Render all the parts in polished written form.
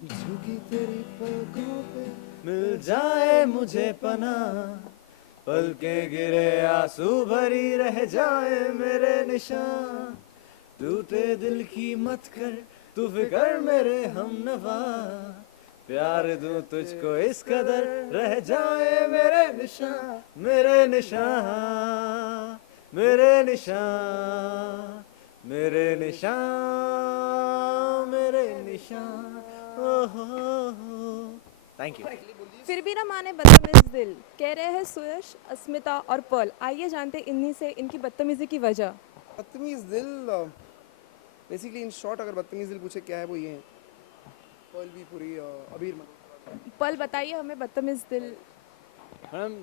झुकी तेरी पलकों पे मिल जाए मुझे पनाह, पलकें गिरे आंसू भरी रह जाए मेरे निशान, टूटे दिल की मत कर तू फिकर मेरे हमनवा, प्यार दूं तुझको इस कदर रह जाए मेरे निशान, मेरे निशान, मेरे निशान, मेरे निशान, मेरे निशान। Thank you. फिर भी ना माने बदतमीज दिल, कह रहे हैं सुयश, अस्मिता और पर्ल। आइए जानते इन्हीं से इनकी बदतमीजी की वजह। बदतमीज दिल, बेसिकली इन शॉर्ट अगर बदतमीज दिल पूछे क्या है वो ये है, पर्ल भी पूरी अबीर मलिक। पर्ल बताइए हमें बदतमीज दिल। मैडम,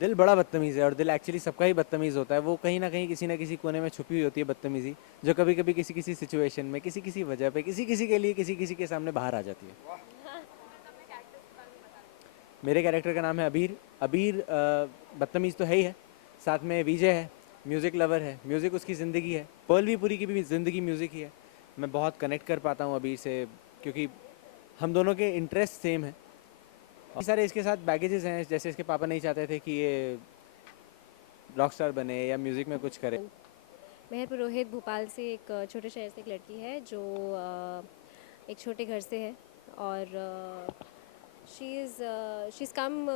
दिल बड़ा बदतमीज़ है और दिल एक्चुअली सबका ही बदतमीज़ होता है। वो कहीं ना कहीं किसी ना किसी कोने में छुपी हुई होती है बदतमीज़ी, जो कभी कभी किसी किसी सिचुएशन में किसी किसी वजह पे किसी किसी के लिए किसी किसी के सामने बाहर आ जाती है। मेरे कैरेक्टर का नाम है अबीर। अबीर बदतमीज़ तो है ही है, साथ में विजय है, म्यूज़िक लवर है, म्यूज़िक उसकी ज़िंदगी है। पर्ल भी पूरी की भी ज़िंदगी म्यूज़िक ही है। मैं बहुत कनेक्ट कर पाता हूँ अबीर से, क्योंकि हम दोनों के इंटरेस्ट सेम है। बहुत सारे इसके साथ बैगेजेस हैं, जैसे इसके पापा नहीं चाहते थे कि ये रॉक स्टार बने या म्यूज़िक में कुछ करे। मेहर पुरोहित भोपाल से एक छोटे शहर से एक लड़की है जो एक छोटे घर से है और she is come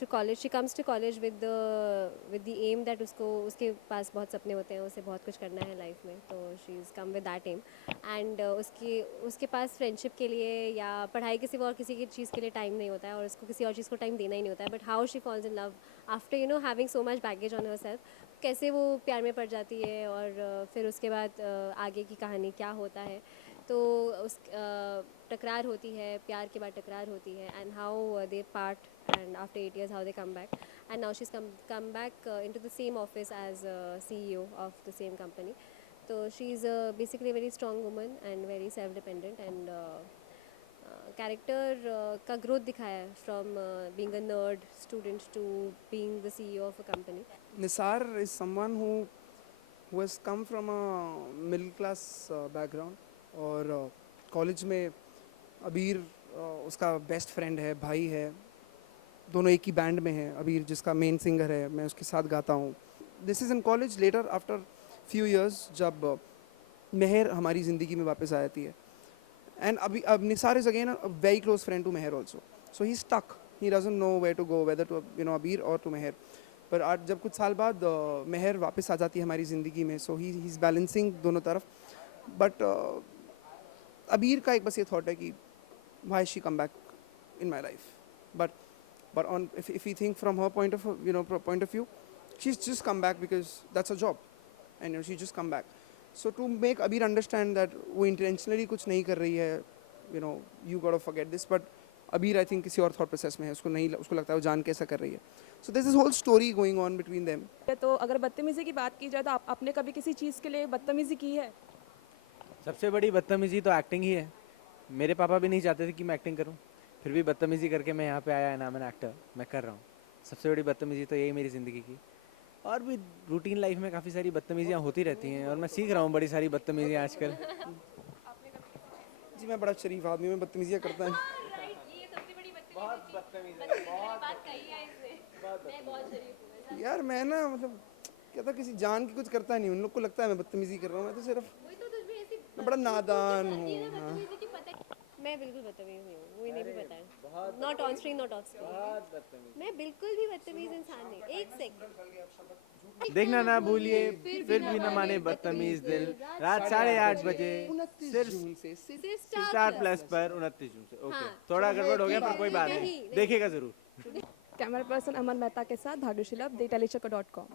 to college, she comes to college with the aim that उसको उसके पास बहुत सपने होते हैं, उसे बहुत कुछ करना है लाइफ में, तो she is come with that aim and उसके पास फ्रेंडशिप के लिए या पढ़ाई किसी और किसी की चीज़ के लिए टाइम नहीं होता है और उसको किसी और चीज़ को टाइम देना ही नहीं होता है। But how she falls in love after having so much baggage on her self, कैसे वो प्यार में पड़ जाती है और फिर उसके बाद आगे की कहानी क्या होता है, तो उस टकरार होती है, प्यार के बाद टकरार होती है and how they part and after 8 years how they come back and now she is come back into the same office as CEO of the same company. तो she is basically very strong woman and very self dependent and character का growth दिखाया है from being a nerd student to being the CEO of a company. Nisar is someone who has come from a middle class background और college में अबीर उसका best friend है, भाई है, दोनों एक ही बैंड में हैं। अबीर जिसका मेन सिंगर है, मैं उसके साथ गाता हूँ। This is in college later after few years जब मेहर हमारी ज़िंदगी में वापस आ जाती है एंड अब Nisar is again a very close friend to Mehar also, so he stuck, he doesn't know where to go, whether to Abir और टू मेहर। पर आज जब कुछ साल बाद मेहर वापस आ जाती है हमारी ज़िंदगी में, सो ही इज़ बैलेंसिंग दोनों तरफ। बट अबीर का एक बस ये थॉट है कि why she come back in my life, but on if you think from her point of view, she's just come back because that's her job and she just come back. So to make Abir understand that वो intentionally कुछ नहीं कर रही है, you gotta forget this, but Abir I think किसी और thought process में है, उसको लगता है वो जान के ऐसा कर रही है. So there's this whole story going on between them. तो अगर बदतमीजी की बात की जाए तो आपने कभी किसी चीज़ के लिए बदतमीजी की है? सबसे बड़ी बदतमीज़ी तो एक्टिंग ही है। मेरे पापा भी नहीं चाहते थे कि मैं एक्टिंग करूं, फिर भी बदतमीज़ी करके मैं यहाँ पे आया है, नाम एन एक्टर, मैं कर रहा हूँ। सबसे बड़ी बदतमीज़ी तो यही मेरी ज़िंदगी की। और भी रूटीन लाइफ में काफ़ी सारी बदतमीज़ियाँ होती रहती हैं और मैं सीख रहा हूँ बड़ी सारी बदतमीज़ियाँ आजकल। जी मैं बड़ा शरीफ आदमी हूँ, मैं बदतमीजियाँ करता नहीं। यार मैं ना मतलब क्या था, किसी जान की कुछ करता नहीं, उन लोग को लगता है मैं बदतमीजी कर रहा हूँ, मैं तो सिर्फ मैं बड़ा नादान हूँ। हाँ। मैं बिल्कुल बदतमीज नहीं हूँ, वो इन्हें भी पता है, not on screen not of screen, मैं बिल्कुल भी बदतमीज इंसान नहीं। एक सेकंड, देखना ना भूलिए फिर भी न माने बदतमीज़ दिल, रात 8:30 बजे 29 जून से सिर्फ स्टार प्लस पर। 29 जून से। ओके, हाँ, थोड़ा गड़बड़ हो गया पर कोई बात नहीं, नहीं, नहीं। देखिएगा ज़रूर। कैमरा पर्सन अमन मेहता के साथ भाग्यशीला, द टेलीचक्र.com।